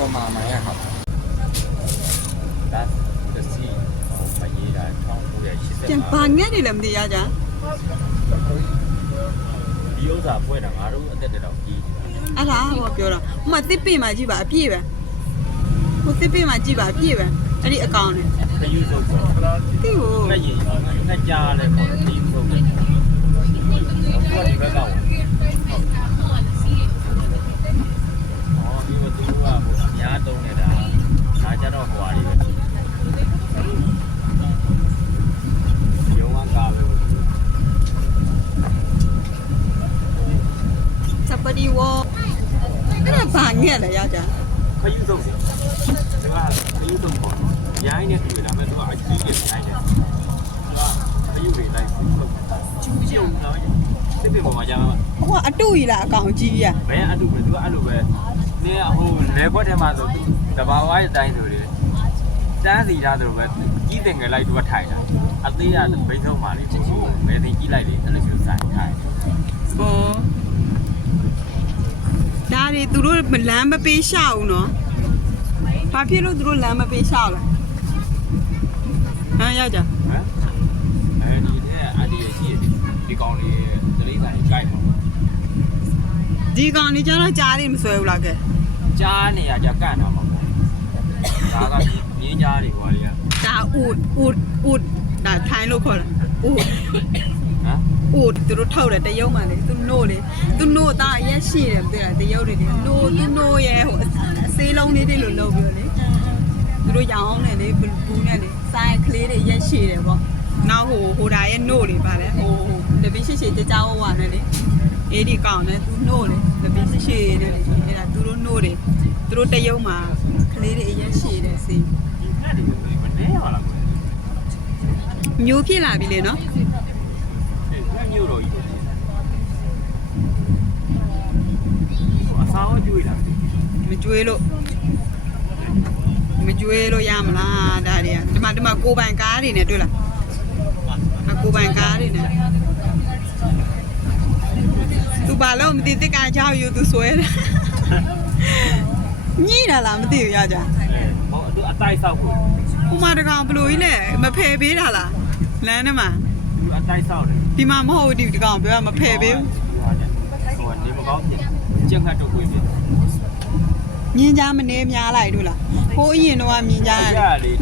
ประมาณไหมครับ That's the sea ไปยีได้ท้องผู้ใหญ่ชิดเส้น ကျန်ဘာငက်နေလဲမသိရကြ ဒီဥစ္စာဖွဲ့တာငါတို့အသက်တောင်ကြီး အဲ့ဒါဟောပြောတာဟိုမှာတစ်ပင်မှာကြည့်ပါအပြည့်ပဲဟိုတစ်ပင်မှာကြည့်ပါအပြည့်ပဲအဲ့ဒီအကောင်နဲ့ ခယူဆုံးပေါ့ တိကို နဲ့ရင်နဲ့ကြားလဲပေါ့ခယူဆုံးတယ်တော့ဒီဘက်ကပေါ့ဒီလိုသူကဟိုအများတုံးနေတာဒါကြတော့ဟိုဟာတွေပဲရုံးကကားပဲ စပဒီဝအဲ့ဒါဘာငက်လဲရကြ ခယူဆုံးစီဒီကခယူဆုံးပေါ့ရိုင်းနေပြီလားမဲ့သူကအကြီးကြီးရိုင်းနေခယူတွေလိုက်ကျူးကျုံတော့စစ်ပြေပေါ်မှာကြာမှာ ဟိုကအတူကြီးလားအကောင်ကြီးကြီးอ่ะ ဘယ်အတူပဲသူကအဲ့လိုပဲနေဟိုလဲခွက်ထဲမှာဆိုတဘာဝရဲ့အတိုင်းဆိုလေတန်းစီထားသလိုပဲကြီးတယ်ငယ်လိုက်သူကထိုင်တာအသေးရဘိန်းဆုံးပါလေဟိုဘယ်သိကြီးလိုက်လေအဲ့လိုမျိုးဆိုင်ထိုင် ဘောဒါတွေသူတို့လမ်းမပေးရှောက်ဘူးနော်ဘာဖြစ်လို့သူတို့လမ်းမပေးရှောက်လဲဟမ်ရကြ ဟမ်အဲဒီတဲ့အဒီရရှိတယ်ဒီကောင်လေးတလေးဆိုင်ကြိုက်ပါ ဒီကောင်နေကျတော့ကြားလေးမဆွဲဘူးလားကဲ ကြားနေရကြကန့်တာမှာပေါ့ဒါကမြင်းကြားတွေကွာလေ ဒါဥဒဒါထိုင်းလို့ခေါ်တာဥ ဟမ် ဥသူတို့ထောက်တယ်တရုတ်မှလေသူနို့လေသူနို့သားအရက်ရှိတယ်မသိလားတရုတ်တွေနို့သူနို့ရဲ့ဟိုအစေးလုံးလေးတွေလို့လုပ်ပြီးတော့လေသူတို့ရောင်းနေလေဘူးနဲ့လေစားကလေးတွေရက်ရှိတယ်ပေါ့နောက်ဟိုဒါရဲ့နို့တွေပါလေဟိုတပီးရှိရှိကြကြောင်းဝါနဲ့လေအေးဒီကောင်နဲ့သူနို့လေတပီးရှိရှိနဲ့လေအဲ့ဒါသူတို့နို့တွေသူတို့တရုတ်မှာကလေးတွေအရက်ရှိတယ်စေး ဒီကနေ့ဒီမနေရလားကွာ မျိုးဖြစ်လာပြီလေနော် အဲ့မျိုးတော့ကြီးအစားအကျွေးလား မကျွေးလို့ရမလားဒါတွေကဒီမှာကိုပိုင်ကားတွေနဲ့တွေ့လားကိုပိုင်ကားတွေနဲ့သူဘာလို့မသိတစ်ကချောက်ယူသူဆွဲတယ်ညိတာလားမသိဘူးရကြ ဟောသူအတိုက်ဆောက်ကို ဟိုမှာတကောင်ဘလို့ကြီးလဲမဖယ်ပေးတာလားလမ်းထဲမှာ သူအတိုက်ဆောက်တယ် ဒီမှာမဟုတ်ဘူးဒီကောင်ပြောမဖယ်ပေးဘူး ဟိုနေမကောင်းကျက်ခတ်တော့ကိုပြည့် မြင်းကြားမနေများလိုက်တို့လားဟိုအရင်တော့မြင်းကြား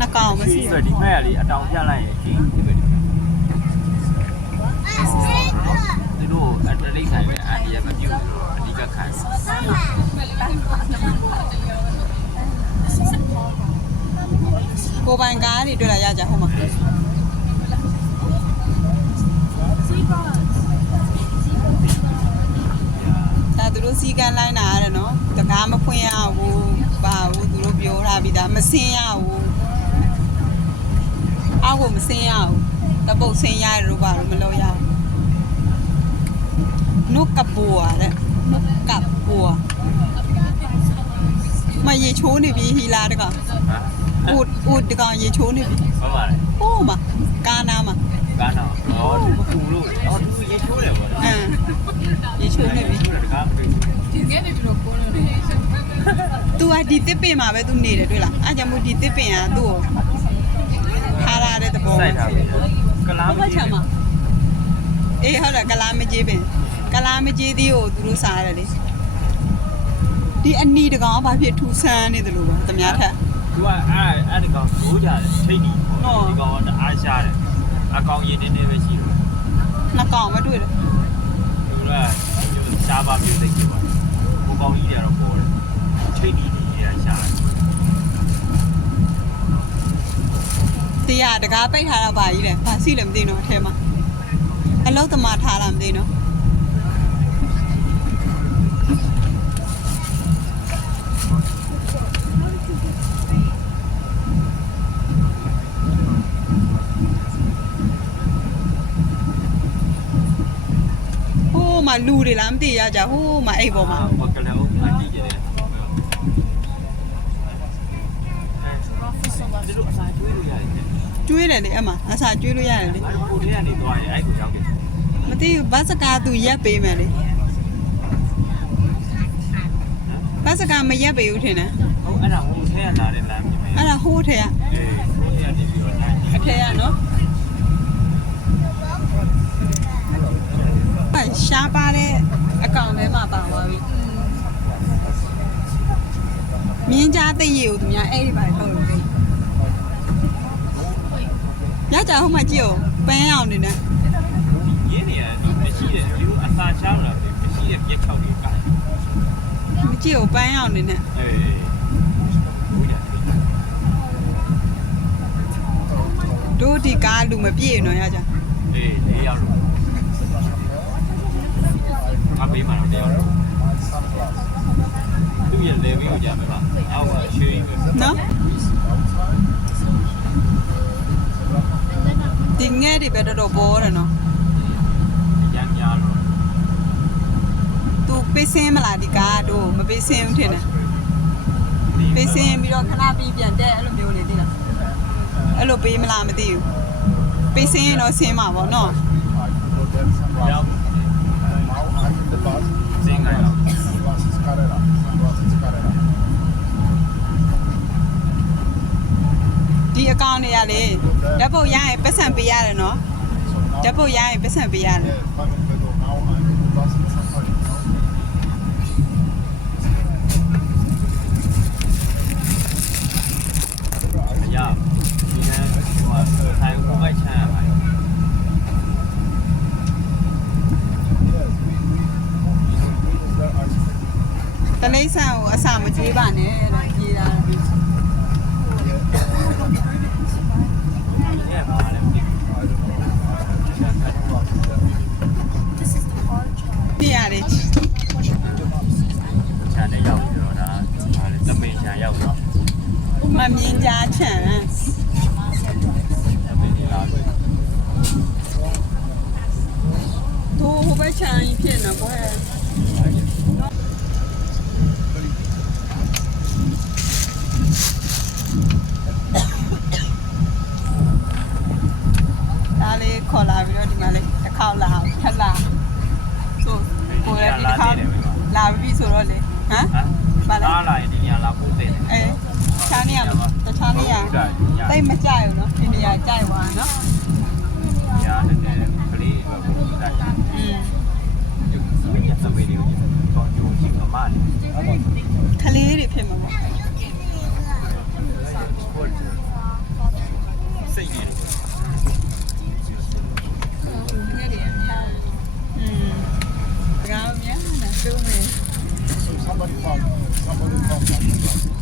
နှစ်ကောင်မရှိ ဘူးဒီဖက်ကလေအတောင်ပြလိုက်ရင်ဒီပဲဒီလိုအတလိမ့်ဆိုင်ပဲအာဒီရမပြုတ်အဓိကခံ ကိုပိုင်ကားတွေတွေ့လာရကြဟိုမှာဒါသူတို့စီကန်းလိုက်နာရတယ်နော်တကားမဖွင့်ရဘူးပါဘူးသူတို့ပြောထားပြီးသားမစင်းရဘူးအောက်ကိုမစင်းရဘူးတပုတ်စင်းရတယ်လို့ပါလို့မလုပ်ရဘူးနုကပူရတယ်နုကပူမရေချိုးနေပြီဟီလာတကောင်ဥတကောင်ရေချိုးနေပြီ ဟုတ်ပါလေ ဟိုးမှာကားနာမှာ ကားတော့ဟောသူလို့ဟောသူရေချိုးတယ်ပေါ့နော် ရေချိုးနေပြီ တကားမတွေ့ဘူး तू อ่ะဒီတစ်ပင်မှာပဲ तू နေတယ်တွေ့လားအဲ့ကြောင့်မို့ဒီတစ်ပင်อ่ะ तू ကိုထားရတဲ့သဘော စိုက်ထားပြီကလားမကြီးဘူး အေးဟုတ်တယ်ကလားမကြီးပင်ကလားမကြီးသေးကိုသူတို့စားရတယ်လေဒီအနီတကောင်ဘာဖြစ်ထူဆန်းနေတယ်လို့ပါတမ ्या ထက် သူကအဲ့ဒီကောင်ရိုးကြတယ်ထိတ်ဒီဒီကောင်ကအားရှားတယ်အကောင်ရင်းနေနေပဲရှိတယ် နှစ်ကောင်မတွေ့တယ် သူကရှားပါပြည့်စိတ်ကြီးပါဟိုကောင်ကြီးတွေတော့ပေါ်တယ်ထိတ်ဒီနေရရှားတယ် တရားတကားပိတ်ထားတော့ဘာကြီးလဲဘာစီလည်းမသိတော့အထဲမှာအလုံးသမားထားတာမသိတော့မှာလူတွေလားမသိရကြဟိုးမှာအိတ်ပေါ်မှာ ဘကလည်းအကြည့်ကြတယ်ဒီလိုအစားကျွေးလို့ရတယ် ကျွေးတယ်လေအမအစာကျွေးလို့ရတယ်လေ အဲ့ကိုလေးကနေသွားရင်အဲ့ကိုရောက်တယ် မသိဘူးဘတ်စကားသူရက်ပေးမယ်လေဘတ်စကားမရက်ပေးဘူးထင်တယ် ဟ ဟုတ်အဲ့ဒါဟိုထဲကလာတဲ့လမ်းပြင်မယ် အဲ့ဒါဟိုးထဲက အေးဟိုထဲကနေပြီးတော့နိုင် အထဲကနော်ရှားပါတဲ့အကောင်ထဲမှာပါသွားပြီမြင်းကြားသိရည်ကိုသူများအဲ့ဒီပါထုတ်လို့လေရကြဟိုမှာကြည့်အောင်ပန်းအောင်နေနဲ့ ရင်းနေရတယ်မရှိတဲ့ဒီအစာချောင်းလာတယ်မရှိတဲ့ပြက်ချောက်တွေက မကြည့်အောင်ပန်းအောင်နေနဲ့ အေးဟုတ်တယ် တို့ဒီကားလူမပြည့်နော်ရကြ အေး၄ရောက်လို့အပေးမှာတော့တရားသူ့ရဲ့ level ကိုကြာမယ်ပါအောက်ကရွှေပဲ နော်ဒီငယ်တွေပဲတော်တော်ပေါ်တယ်နော် ရမ်းများလို့ သူပေးစင်းမလားဒီကားတို့မပေးစင်းဘူးထင်တယ်ပေးစင်းပြီးတော့ခဏပြီးပြန်တက်အဲ့လိုမျိုးလေသိလားအဲ့လိုပေးမလားမသိဘူးပေးစင်းရင်တော့ဆင်းမှာပေါ့နော် ရောက် The bus, စင်းကြရအောင် the bus is Carrera. The bus is Carrera. ဒီအကောင့်တွေကလေဓာတ်ပုတ်ရရင်ပတ်စံပေးရတယ်နော် So now, ဓာတ်ပုတ်ရရင်ပတ်စံပေးရတယ် yeah, 5 minutes ago, now I'm in the bus in Safari. Now. ရဒီနေ့ဟိုဆိုင်ကိုအိုက်ချမ်းရပါ Yes, we is there ice cream. တလိမ့်ဆန်ကိုအစာမကျွေးပါနဲ့တဲ့ရေးတာ Yeah, man. I don't know. ပြရတယ် ခြံနဲ့ရောက်ပြီးတော့ဒါသမင်ခြံရောက်တော့ မမြင်ကြားချန် သမင်ကြီးလာပြီ သူဟိုဘက်ချန်ကြီးဖြစ်နေကွယ်ဒါလေးခေါ်လာပြီးတော့ဒီမှာလေးတစ်ခေါက်လာအောင်ထက်လာဆိုကိုယ်လည်းဒီတစ်ခေါက်လာပြီးဆိုတော့လေဟမ် ဟမ်လာလိုက်ဒီညလာပို့တဲ့ အဲချားနေရမှာတခြားနေရတိတ်မကြဘူးနော်ဒီနေရာကြိုက်သွားနော် ညာတဲ့ကလေးကဘုရား อืม သမင်တွေကိုတော့ကြိုးရှိအမလေး ခလေးတွေဖြစ်မှာပေါ့ စိတ်နေတယ် อืมကောင်းများနာစုံးမယ် So somebody found something.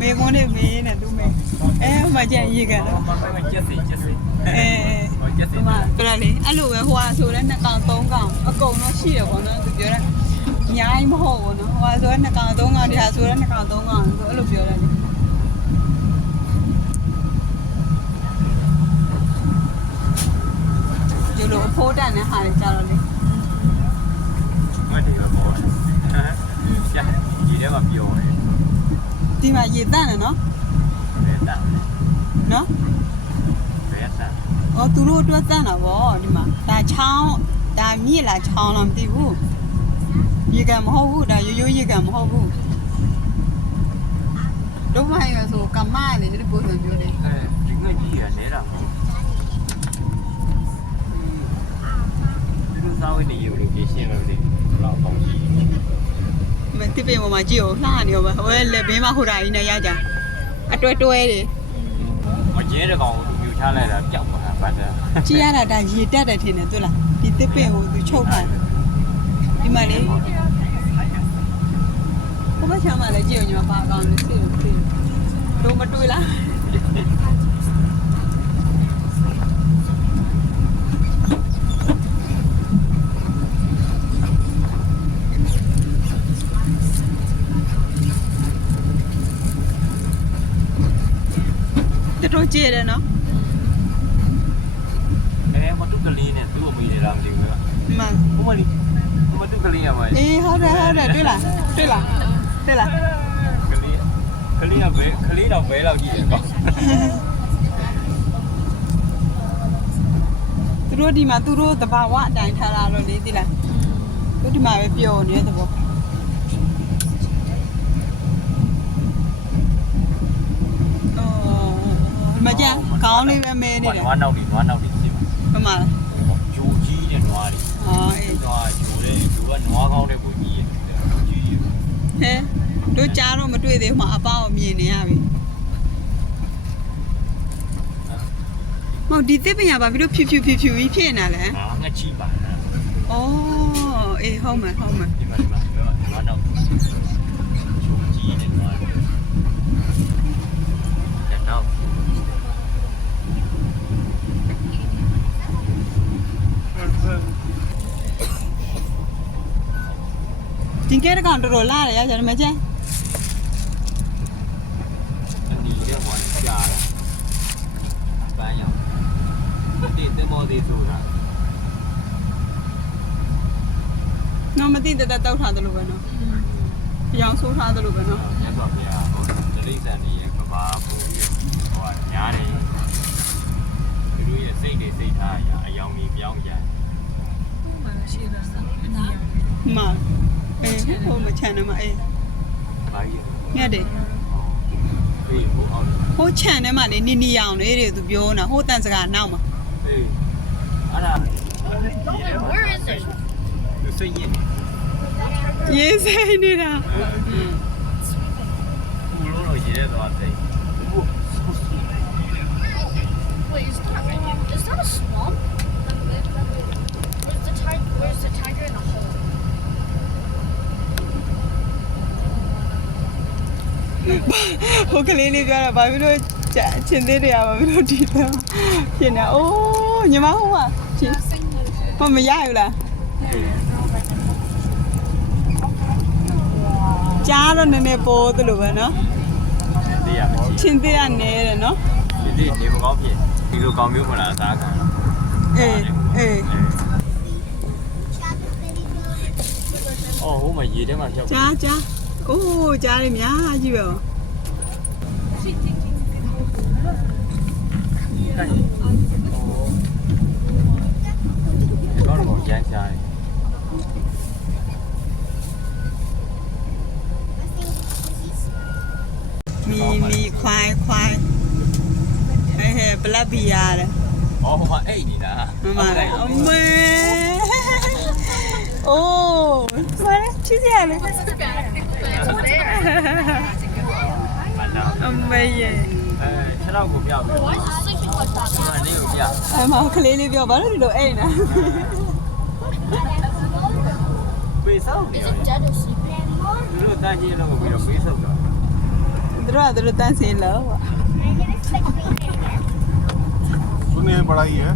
မေကွန်းနဲ့မေးနေသူမေးအဲဟိုမှာကြံရေကန်တော့ မမကျက်စီအဲကျက်စီ ဟိုမှာပြရလေအဲ့လိုပဲဟိုဟာဆိုလဲ2ကောင်3ကောင်အကုန်တော့ရှိရပေါ့နော်သူပြောတယ်အများကြီးမဟုတ်ဘူးနော်ဟိုဟာဆိုလဲ2ကောင်3ကောင်ဒီဟာဆိုလဲ2ကောင်3ကောင်ဆိုအဲ့လိုပြောတယ်လေဒီလိုအဖိုးတန်တဲ့ဟာတွေကြတော့လေ မတ်တယ်ပေါ့ဟမ်ကျဒီထဲမှာပြောတယ် ဒီမှာရေတန့်တယ်နော် ဘယ်တန်း နော် ဘယ်တန်း အော်သူတို့အတွက်တန့်တာဗောဒီမှာဒါချောင်းဒါမြစ်လားချောင်းလားမသိဘူးရေကန်မဟုတ်ဘူးဒါရိုးရိုးရေကန်မဟုတ်ဘူးတို့မိုင်းရဆိုကမ္မလေဒီပုံစံမျိုးလေ အဲဒီငါကြီးရနေတာမဟုတ်ဒီလိုစားဝတ်နေရုံလေးရှင်းလို့လေတော့ပေါ့ရှိ မတိပေပေါ်မှာကြည့်အောင်လှနေရောပဲဟိုလက်ဘင်းမှာဟိုတာကြီးနဲ့ရကြအတွဲတွဲတွေ မကျဲတဲ့ကောင်ကိုမြူထားလိုက်တာပျောက်သွားတာဗတ်တယ် ကြည့်ရတာဒါရေတက်တယ်ထင်တယ်တွေ့လားဒီတစ်ပင်ကိုသူချုပ်ထားဒီမှာလေဘုမချမ်းမလည်းကြည့်အောင်ညီမပါကောင်းလို့သိလို့သိတို့မတွေ့လားတို့ကြည့်ရတယ်နော် မတုကလေးနဲ့သူ့ကိုမေးနေတာမသိဘူးလား မှန် ဘုမလေးမတုကလေးရမှာ အေးဟုတ်တယ်တွေ့လားတွေ့လားတွေ့လား ကလေးကဘယ်ကလေးတော့ဘဲလောက်ကြည့်တယ်ကော သူတို့ဒီမှာသူတို့တဘာဝအတိုင်းထားလာလို့လေသိလားသူဒီမှာပဲပျော်နေတဲ့သဘော မကြခေါင်းလေးပဲမဲနေတယ် နွားနောက်တွေရှိပါ ဘယ်မှာလဲ ဂျိုကြီးတဲ့နွားတွေ อ๋อเอ๊ะ နွားဂျိုတဲ့ဂျိုကနွားကောင်းတဲ့ကိုကြီးရဲ့ကြီးရဲ့ ဟဲတို့ကြားတော့မတွေ့သေးဘူးမှာအပေါက်မြင်နေရပြီမောင်ဒီတစ်ပင်ရပါပြီးတော့ဖြူပြီးဖြစ်နေတာလဲ ငှက်ချီပါလား ဩအေးဟုတ်မယ် ဒီမှာနွားနောက်ဂျိုကြီးတဲ့နွားတွေနောက် ဒီကဲတကောင်တော်တော်လာတယ်ရကြတယ်မကျန် အနီတဲ့ဟိုကြာတာပန်းရောက်ဒီတင်မောသေးဆိုတာ နော်မသိတဲ့တောက်ထားတယ်လို့ပဲနော်ပြောင်းဆိုးထားတယ်လို့ပဲနော် မြတ်စွာဘုရားဟိုတိရစ္ဆာန်တွေရဲ့ကဘာပူရဲ့ဟိုညားတယ်သူတို့ရဲ့စိတ်တွေစိတ်ထားအရာအယောင်ကြီးပြောင်းကြတယ် မအေးဟိုမချန်တယ်မအေး ဘာကြီး မြတ်တယ် အေးဟိုအောင် ဟိုချန်ထဲမှာလေနီအောင်လေးတွေသူပြောနေတာဟိုတန်စကားနောက်မှာ အေးအဲ့ဒါ Where is it? သူစိတ်ရင်း ရေးစိနေတာ ပူလို့ရေးရတော့စိတ် Wait, is that a swamp? Where's the tiger in the hole? ဟိုကလေးလေးပြောတာဘာဖြစ်လို့ချင်းသေးတယ်ဘာဖြစ်လို့ဒီတော့ဖြစ်နေအိုးညီမဟိုကချင်းဟောမရဘူးလားကြားတော့နည်းနည်းပိုးသလိုပဲနော် တရားမရှိ ချင်းသေးရနေတယ်နော် ဒီနေမကောင်းဖြစ်ဒီလိုကောင်းမျိုးမလားအသားက အေးအေး အော်ဟိုမှာရေထဲမှာဖြောက် ကြားအိုးကြားရများကြီးပဲ တိုက်အော်တော့ရမ်းချားတယ် มีควายဟဲ့ဘလက်ဘီရတယ် အော်ဟိုမှာအိတ်နေတာ မမလေးအမေအိုးဘာလဲချစ်စရာလေ It's there. အမေရဲ့ ခြေတော့ကိုပြောက်ပြီ Why is it sleeping like that? ဒီမှာနေကိုပြ အမကလေးလေးပြောဘာလို့ဒီလိုအိမ်နေ ပေးဆောက်နေ Is တယ် it dead or sleeping? သူတို့တန်းကြီးလောက်ပြီးတော့ပေးဆောက်တော့ သူတို့တန်းစင်လို့ सुने बड़ा ही है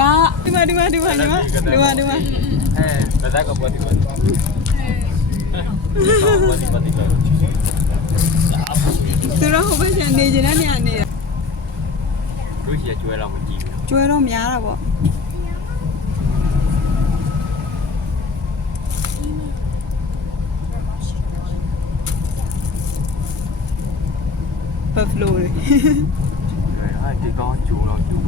ကာဒီမ အဲဘယ်သက်ကပေါ်ဒီပေါ်ပေါ်ဒီပေါ် သူတို့ဟိုဘက်ကနေနေနေတာနေတာ တို့ရှိကျွဲတော့မကြည့်ဘူး ကျွဲတော့များတာပေါ့ဘဖလိုလေ ဟာဒီကောင်ကျိုးတော့ကျိုး